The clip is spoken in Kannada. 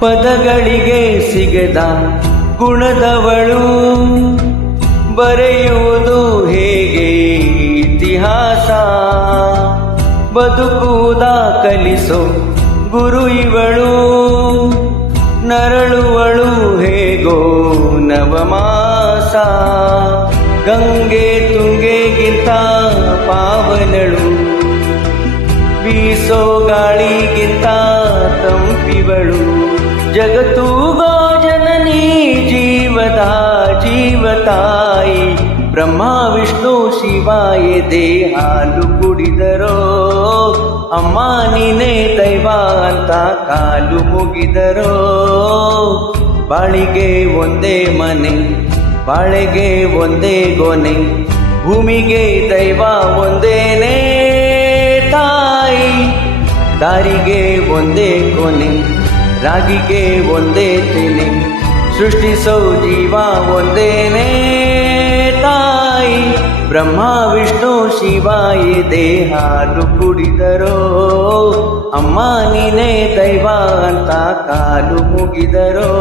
ಪದಗಳಿಗೆ ಸಿಗದ ಗುಣದವಳು, ಬರೆಯುವುದು ಹೇಗೆ ಇತಿಹಾಸ, ಬದುಕುವುದ ಕಲಿಸೋ ಗುರು ಇವಳು, ನರಳುವಳು ಹೇಗೋ ನವಮಾಸ, ಗಂಗೆ ತುಂಗೆಗಿಂತ ಪಾವನಳು, ಬೀಸೋ ಗಾಳಿಗಿಂತ ತಂಪಿವಳು, ಜಗತ್ತೂಗೋ ಜನನಿ ಜೀವದ ಜೀವತಾಯಿ, ಬ್ರಹ್ಮ ವಿಷ್ಣು ಶಿವಾಯ ದೇಹಾಲು ಕುಡಿದರೋ, ಅಮ್ಮ ನೀನೇ ದೈವ ಅಂತ ಕಾಲು ಮುಗಿದರೋ, ಬಾಳಿಗೆ ಒಂದೇ ಮನೆ ಬಾಳೆಗೆ ಒಂದೇ ಗೊನೆ, ಭೂಮಿಗೆ ದೈವ ಒಂದೇನೇ ತಾಯಿ, ದಾರಿಗೆ ಒಂದೇ ಕೊನೆ ರಾಗಿಗೆ ಒಂದೇ ತೆನೆ, ಸೃಷ್ಟಿಸೋ ಜೀವ ಒಂದೇನೇ ತಾಯಿ, ಬ್ರಹ್ಮ ವಿಷ್ಣು ಶಿವಾಯ ದೇಹಾಲು ಕುಡಿದರೋ, ಅಮ್ಮ ನೀನೇ ದೈವ ಅಂತ ಕಾಲು ಮುಗಿದರೋ.